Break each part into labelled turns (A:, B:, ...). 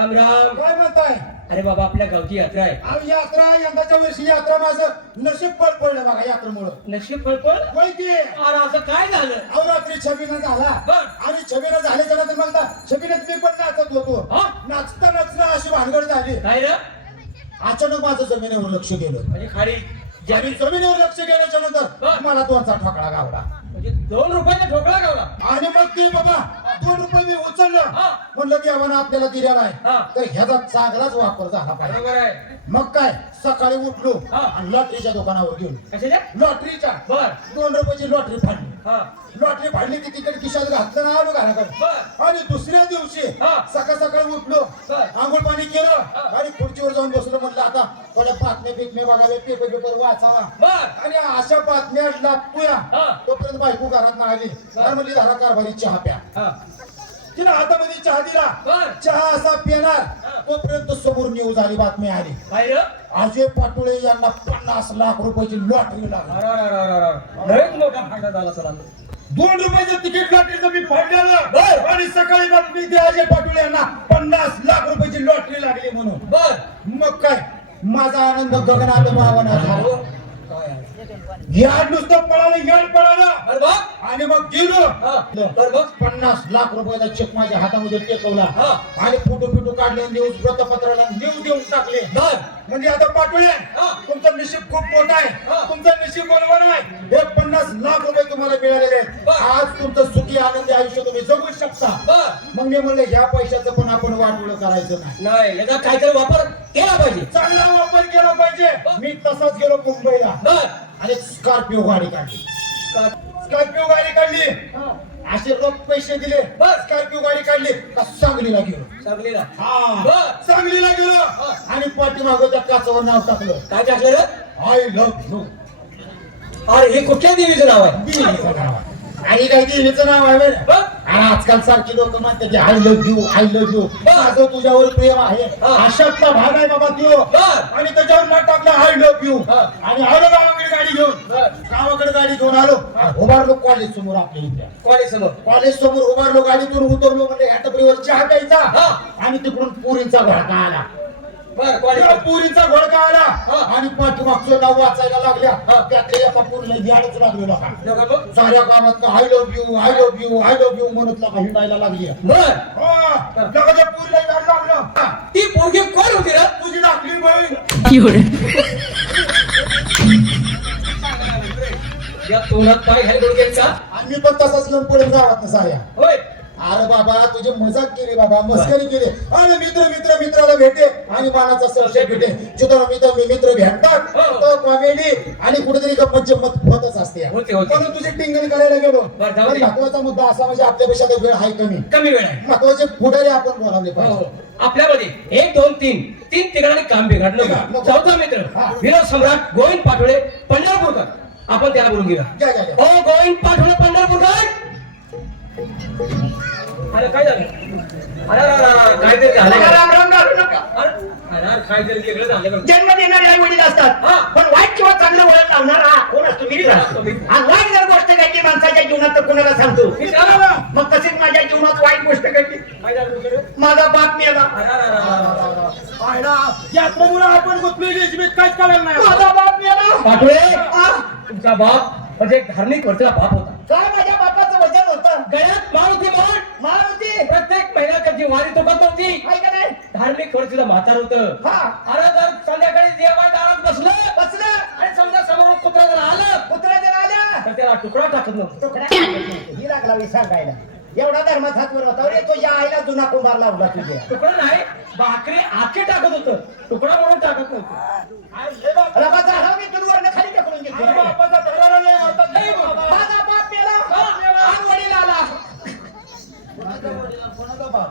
A: राम राम.
B: काय म्हणताय?
A: अरे बाबा आपल्या गावची यात्रा आहे.
B: अहो यात्रा यंदाच्या वर्षी यात्रा माझं नशीब पळ पडलं बघा यात्रेमुळं.
A: नशीब फळफळ
B: माहिती
A: अरे असं काय झालं?
B: अहो रात्री छबिना झाला.
A: बर.
B: आणि छबिना झाल्याच्यानंतर म्हणता छबिनात मी पण नाचत होतो.
A: हा?
B: नाचता नाचता अशी भानगड झाली.
A: काय रे?
B: अचानक माझं जमिनीवर लक्ष गेलं.
A: म्हणजे खाली
B: आणि जमिनीवर लक्ष गेल्याच्यानंतर
A: बर.
B: मला दोनचा ठोकळा गावला.
A: म्हणजे दोन रुपयाचा ठोकळा गावला
B: आणि मग ते बाबा दोन रुपये मी उचललं.
A: हा.
B: म्हणलं देवानं आपल्याला दिलेला आहे
A: हा.
B: तर ह्याचा चांगलाच वापर झाला पाहिजे.
A: बरोबर आहे.
B: मग काय? सकाळी उठलो
A: हा.
B: आणि लॉटरीच्या दुकानावर गेलो.
A: कशाच्या?
B: लॉटरीच्या.
A: बर.
B: दोन रुपयाची लॉटरी फाडली. लॉटरी फाडली की तिकडे खिशात घातलं ना आलो घराकडे. आणि दुसऱ्या दिवशी. सकाळ सकाळी उठलो. आंघोळ पाणी. केलं आणि खुर्चीवर जाऊन बसलो म्हटलं आता थोड्या बातम्या बितम्या बघाव्या पेपर पेपर वाचावा. आणि अशा बातम्या लागतोया
A: हा.
B: तोपर्यंत बायको घरात नाही आली. म्हणली धारा कारभारी चहा प्या. तिला हातामध्ये चहा दिला. चहा असा पिणार. तोपर्यंत समोर न्यूज आली बातमी आली. अजय पाटोळे यांना पन्नास लाख रुपयाची लॉटरी लागली.
A: लयच मोठा फायदा झाला सर
B: दोन रुपयाचं तिकीट लॉटरीचं मी फाडलेलं. आणि सकाळी बातमी ती अजय पाटोळे यांना पन्नास लाख रुपयाची लॉटरी लागली म्हणून.
A: बर.
B: मग काय? माझा आनंद गगनात भावना झाला.
A: आहे?
B: याड नुसतं पळालं याड पळालं.
A: अरे बघ
B: आणि मग गेलो.
A: बर बघ
B: पन्नास लाख रुपयाचा चेक माझ्या हातामध्ये टेकवला.
A: हा.
B: आणि फोटो फिटो काढले न्यूज वृत्तपत्राला न्यूज देऊन टाकले.
A: बर.
B: म्हणजे आता पाठवले
A: हा.
B: तुमचं नशीब खूप मोठं
A: हा.
B: आहे तुमचं नशीब बरोबर आहे. हे पन्नास लाख रुपये तुम्हाला मिळालेले आहेत.
A: बर.
B: आज तुमचं सुखी आनंदी आयुष्य तुम्ही जगू शकता. मग मी म्हणलं ह्या पैशाचं पण आपण वाटवलं करायचं नाही.
A: नाही याचा काहीतरी वापर केला पाहिजे.
B: चांगला वापर केला पाहिजे. मी तसाच गेलो मुंबईला.
A: बर.
B: आणि स्कॉर्पिओ गाडी काढली. स्कॉर्पिओ गाडी काढली. असे रोख पैसे दिले.
A: बर.
B: स्कॉर्पिओ गाडी काढली. का सांगलीला गेलो?
A: सांगलीला.
B: हा.
A: बर.
B: सांगलीला गेलो. आणि पाठीमागं त्या काचावर नाव टाकलं.
A: काय टाकलं
B: आय लव्ह यू
A: अरे हे कुठल्या देवीचं नाव आहे.
B: आणि काही देवीचं नाव आहे बरं.
A: बर.
B: आणि आजकाल सारखी लोक म्हणतात I love you I love you माझं तुझ्यावर प्रेम आहे. अशातला भाग आहे बाबा तो. आणि त्याच्यावर नाव टाकलं आय लव्ह यू. आणि आलो गावाकडे गाडी घेऊन. गावाकडे गाडी घेऊन आलो उभारलो कॉलेज समोर आपल्या इथे
A: कॉलेज समोर
B: कॉलेज समोर उभारलो गाडीतून उतरलो म्हणजे ह्या टपरीवर चहा प्यायचा
A: हा.
B: आणि तिकडून पुरीचा घोडका आला त्या पुरीचा घोडका आला. आणि पाठीमागचं नाव वाचायला लागल्या. त्यातल्या एका पुरीला याडच लागलेला. साऱ्या गावात I love you I love you I love you म्हणत लगा हिंडायला लागली.
A: बर.
B: हा, लगा त्या पुरीला याड लागलं. हा,
A: ती पोरगी कोण होती रे?
B: तुझी दाखली बहीण.
A: या तोंडात पाय घाल गुडघ्यांचा
B: आणि मी पण तसाच लावून पडेल गावात साऱ्या.
A: होय.
B: अरे बाबा तुझी मजाक केली बाबा मस्करी केली. अरे मित्र मित्र मित्राला भेटे आणि मानाचा सरशे भेटे जिथं मित्र मी मित्र भेटतात
A: हो.
B: तो कॉमेडी आणि कुठेतरी गप्पत जम्मत होतच असते. म्हणून तुझी टिंगल करायला गेलो. महत्त्वाचा मुद्दा असा म्हणजे आपल्यापेक्षा तर वेळ आहे कमी.
A: कमी वेळ आहे.
B: महत्त्वाचे पुढारी आपण बोलावले
A: हो,
B: पाहिजे.
A: हो. आपल्यामध्ये एक दोन तीन तीन ठिकाणी काम बिघडलं. का? चौथा मित्र
B: हा.
A: विनोद सम्राट गोविंद पाठोळे पंढरपूरकर. आपण त्याला बोलून
B: घ्या.
A: ओ गोविंद पाठोळे पंढरपूरकर! अरे काय झालं अरे अरे, अरे, अरे, काहीतरी झालं
C: नका
A: का?
C: राम राम घालू नका
A: अरे अरे, अरे, काहीतरी वेगळं झालं बरं.
C: जन्म देणारे आई वडील असतात
A: हा.
C: पण वाईट किंवा चांगलं वळण लावणार हा कोण असतो मी
A: असतो, मी.
C: आणि वाईट जर गोष्ट घडली माणसाच्या जीवनात तर कोणाला सांगतो
A: सांगा.
C: मग तशीच माझ्या जीवनात वाईट गोष्ट घडली
A: काय झालं तुझ्याकडे?
C: माझा बाप मेला
A: अरे, अरे, अरे, अरे, अरे, अरे.
B: पाहिला यात्रेमुळे आपण काहीच कळलं नाही
C: माझा बाप मेला
A: तुमचा बाप म्हणजे एक धार्मिक वर्तला बाप होता
C: काय माझ्या बापाचं वचन होतं
A: गळ्यात होती माळ
C: मारुती.
A: प्रत्येक महिला कधी वारी तो करत होती
C: काय का नाही?
A: धार्मिक वर्षीला म्हातार होतं.
C: हा.
A: अरे जर संध्याकाळी देवा दारात बसलं.
C: बसलं.
A: आणि समजा समोर कुत्रा जर आलं.
C: कुत्रा जर आला
A: तर त्याला तुकडा टाकत नव्हतं.
C: तुकडा नव्हतं. ही लागला मी सांगायला. एवढा धर्मात हातवर होता. रे तुझ्या आईला जुना कुंभार लावला तुझ्या.
A: तुकडा नाही भाकरी आखे टाकत होतं. तुकडा म्हणून टाकत नव्हतं.
C: रबाचा हा मी तुझवरनं खाली टाकून घेतो.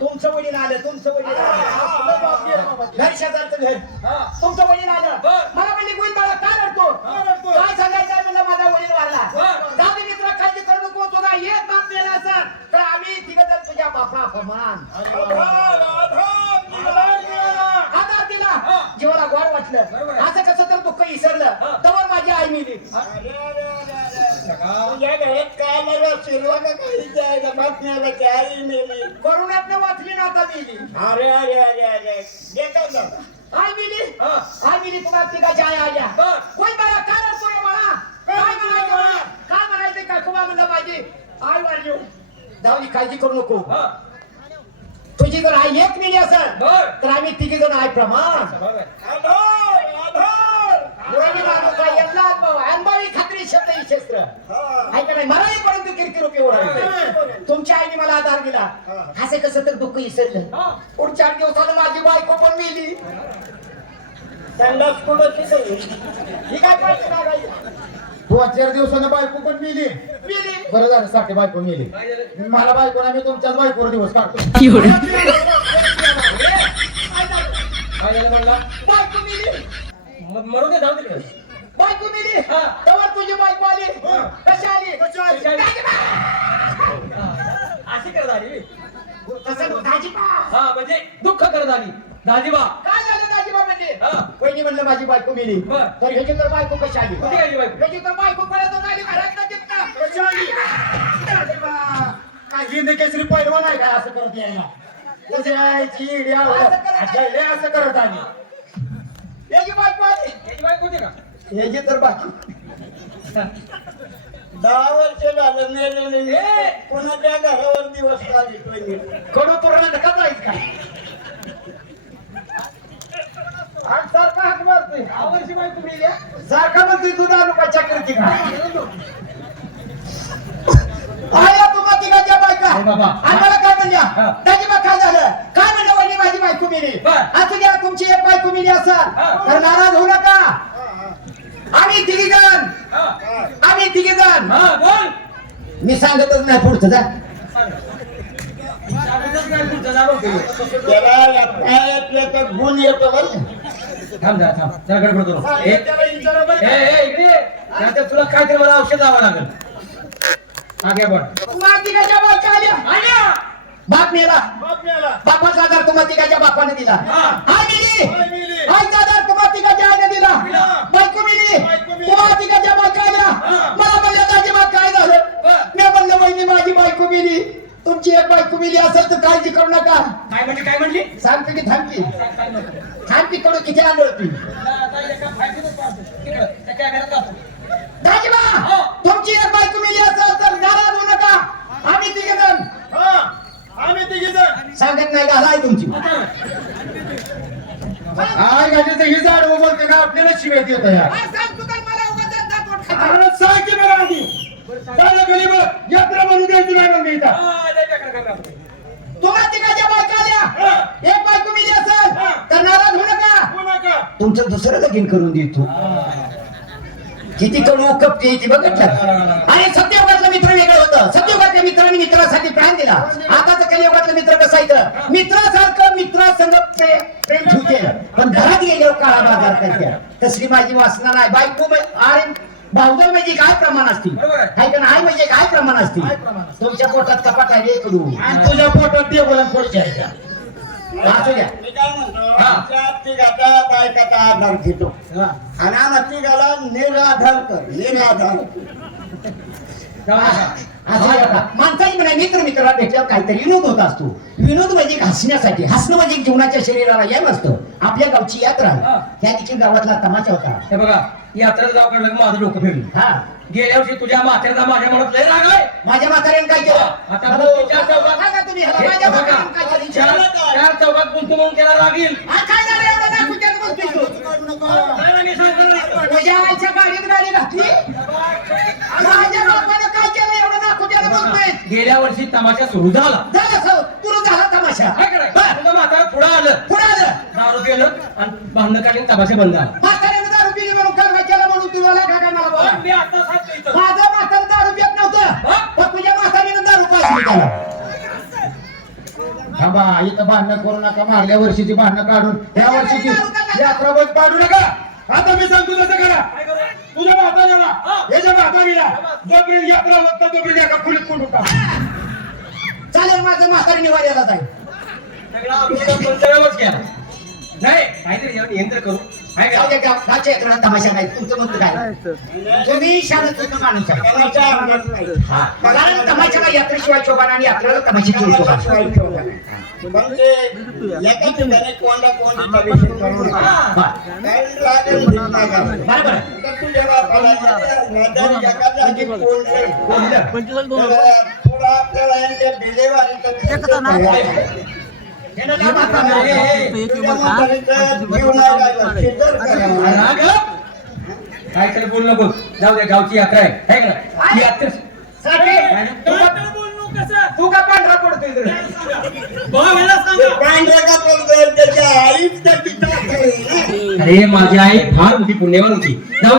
C: तुमचं वडील आलं तुमचं वडील
B: आपला बाप गेला बाबा.
C: आलं घर शेजारचं घर
A: हा.
C: तुमचं वडील आलं
A: बर.
C: मला म्हणजे गोविंद बाळा काय रडतो? काय सांगायचं आहे म्हणलं माझा वडील
A: बर.
C: जाऊ मित्रा काळजी करू नको तुझा एक बाप मेला असेल तर आम्ही तिघ जण तुझ्या बापा अपमान. आधार दिला. जीवाला गोड वाटलं. असं कसं तर दुःख विसरलं. तेव्हा माझी आई मिली
D: काय मला शिरवा का काही की आई मेली
C: करोनात वाचली ना आता मिली.
D: अरे अरे अरे अरे. देखा दादा
C: आई मिली?
A: हा.
C: आई मिली तुम्हाला तिघाच्या आई आल्या.
A: बर.
C: कोण बरं? काय रे तुला मला काय म्हणायचं मला? काय म्हणायचं? काय कुमा म्हणलं पाहिजे? आई वाढली. जाऊ दे, काळजी करू नको.
A: हा.
C: तुझी जर आई एक मिली असेल
A: बर.
C: तर आम्ही तिघी जण आहे प्रमाण.
A: बरोबर आहे.
D: आधार आधार
C: मुरारी माणूस आहे, यातला अनुभव आहे. अनुभवी खात्री शब्द ही शस्त्र.
D: हा.
C: ऐका नाही मलाही परंतु आहे. तुमच्या आईने मला आधार दिला. असं कसं तर दुःख विसरलं. पुढच्या आठ दिवसानं माझी बायको पण मिली.
D: संडास कुठं
C: ही काय?
B: दोन चार दिवसानं बायको पण मिली.
C: मिली.
B: बरं झालं साठी बायको मिली? मला बायको नाही मी तुमच्याच बायकोवर दिवस काढतो.
A: काय झालं म्हणला
C: बायको मिली.
A: मग मरू दे जाऊ दे.
C: बायको मिली. तेव्हा तुझी बायको आली. कशी आली?
A: आली? अशी करत आली? हा म्हणजे दुःख करत आली. दाजीबा.
C: काय झालं दाजीबा म्हणजे
A: हा.
C: वहिनी म्हणलं माझी बायको मिली. तर ह्याची तर बायको कशी आली?
A: कुठे गेली बायको?
C: ह्याची तर बायको पळत आली घरात? कशी आली.
B: काय हिंद केसरी पैलवान आहे का असं करत यायला? असं करत आली.
C: ह्याची बायको आली.
A: याची बायको होती का?
C: ह्याची तर बायको
D: दहा वर्ष झालं नेलेले कोणाच्या घरावर दिवस काढतोय
C: कडू पुराण का जायचं काय आज सारखा हाक मारतोय.
A: आवडची बायको मिळली हा?
C: सारखा म्हणतोय तुझा का आया तुम्हा बायका?
A: हो बाबा.
C: आम्हाला काय म्हणल्या?
A: हा.
C: त्याची काय झालं? काय म्हणलं वहिनी माझी बायको मिली
A: बर.
C: असू द्या तुमची एक बायको मिली असेल.
A: हा.
C: तर नाराज होऊ नका. आम्ही तिघी जण. आम्ही तिघी जण.
A: हा बोल.
C: मी सांगतच नाही पुढचं जा.
D: त्याला या पायातल्या का गुण येतो बरं
A: थांब जरा थांब. जरा गडबड करू. ए, ए, ए, इकडे ये. नाहीतर तुला काहीतरी मला औषध लावावं लागेल. आगे बढ
C: आल्या बाप मेला. बापाचा आधार तुम्हा तिघाच्या बापाने दिला.
A: हा.
C: हा? आईचा आधार तुम्हा तिघाच्या आईने दिला.
D: दिला.
C: बायको मिली
D: बायको मिली.
C: म्हणलं दाजीबा काय झालं. मी म्हणलं वहिनी माझी बायको मिली तुमची एक बायको मिली असेल तर काळजी करू नका.
A: काय म्हणली काय म्हणली?
C: सांगते की थांबकी.
A: काय?
C: थांबकी कडू किती आलो होती. दाजीबा
A: हो.
C: तुमची एक बायको मिली असेल तर नाराज होऊ नका. आम्ही तिघे जण
D: हा आम्ही तिघी जण
C: सांगत नाही घाला आहे तुमची.
B: काय गाडीचं ही झाड बोलते का आपल्याला शिव्यात येत या
C: काय सांगतो काय मला उगाच दात वर खाता?
B: अरे सांग की मला आधी चाललं गरीब मी इथं?
C: बायका आल्या एक बायको मिली असेल तर नाराज होऊ नका. तुमचं दुसरं लगीन करून देतो किती कडू कपटी ती बघितलं? आणि सत्ययुगातलं मित्र वेगळं होतं. सत्ययुगातल्या मित्रांनी मित्रासाठी प्राण दिला. आताच कलियुगातलं मित्र कसं आहे मित्रासारखं प्रे- प्रेम ठेवते पण घरात गेल्यावर काळा बाजार करते तसली माझी वासना नाही. बायको अरे भाऊजल म्हणजे काय प्रमाण असतील. काय का नाही? म्हणजे काय प्रमाण असतील? तुमच्या पोटात कपाट आहे रे कडू
B: आणि तुझ्या पोटात ते बोला पुढच्या आहे का?
C: असू द्या.
D: मी काय म्हणतो. त्या तिघाचा बायकाचा आधार घेतो. आणि आम्हा तिघाला निराधार कर निराधार.
C: माणसाची म्हणा मित्र मित्राला भेटल्यावर काहीतरी विनोद होत असतो. विनोद म्हणजे हसण्यासाठी. हसणं म्हणजे जीवनाच्या शरीराला यम असतं. आपल्या गावची यात्रा.
A: हा.
C: त्या दिवशी गावातला तमाशा होता.
A: हे बघा यात्रेला जाऊ कडलं की माझं डोकं फिरलं.
C: हा.
A: गेल्या वर्षी तुझ्या माथ्याचा माझ्या मनात लय राग आहे.
C: माझ्या म्हाताऱ्याने काय केलं?
A: आता चौघात-
C: सांगा तुम्ही. ह्याला
A: हे
C: माझ्या
A: बघा,
C: म्हाताऱ्याने काय केलं?
A: चार चार चौकात गुंतू म्हणून त्याला लागेल.
C: हा, काय झालं? एवढं दाखवून त्यात बोलतोय तू?
A: नाही, नाही, मी सांगतो नाही.
C: तुझ्या आईच्या गाडीत गाडी घातली. माझ्या बापानं
A: गेल्या वर्षी तमाशा सुरू झाला.
C: तुला झाला तमाशा.
A: काय
C: बरं,
A: म्हातारा पुढं आलं.
C: पुढे आलं.
A: दारू केलं आणि भांडणं काढली तमाशा बंद झाला.
C: म्हाताऱ्यानं दारू पिली म्हणून कारवाई केला म्हणून तुला काय काय मला बोला
A: पण मी आता सांगतो इथं.
C: माझं म्हातारं दारू पित
A: हा?
C: नव्हतं पण तुझ्या म्हातारीनं दारू पाजली त्याला
B: थांबा इथं भांडणं करू नका. मागल्या वर्षीची भांडणं काढून या वर्षीची यात्रा बंद पाडू नका. आता मी सांगतो तसं करा.
A: काय
B: म्हाताऱ्याला
A: हा.
B: याच्या म्हातारीला जोपर्यंत यात्रा होत नाही, तोपर्यंत एका खुलीत कोण का
C: चालेल माझं म्हातारी निवाड्याला जाईल
A: सगळा अगोदर पंचव्यवच केला नाही काहीतरी यंत्र करू.
C: जाऊ यात्रेला तमाशा नाही. तुमचं म्हणतो काय? तुम्ही माणूस आहे.
D: नाही.
C: हा. कारण तमाशाला यात्रेशिवाय शोभा आणि यात्रेला तमाशाशिवाय शोभा. हा. बरोबर. आहे.
D: तुझ्या
A: काय तर बोल नको. जाऊ दे गावची यात्रा आहे. है का? ही यात्रा
C: साठी तू का- तू का पांढरा पडतोय.
A: अरे माझी आई फार मोठी पुण्यवान होती. जाऊ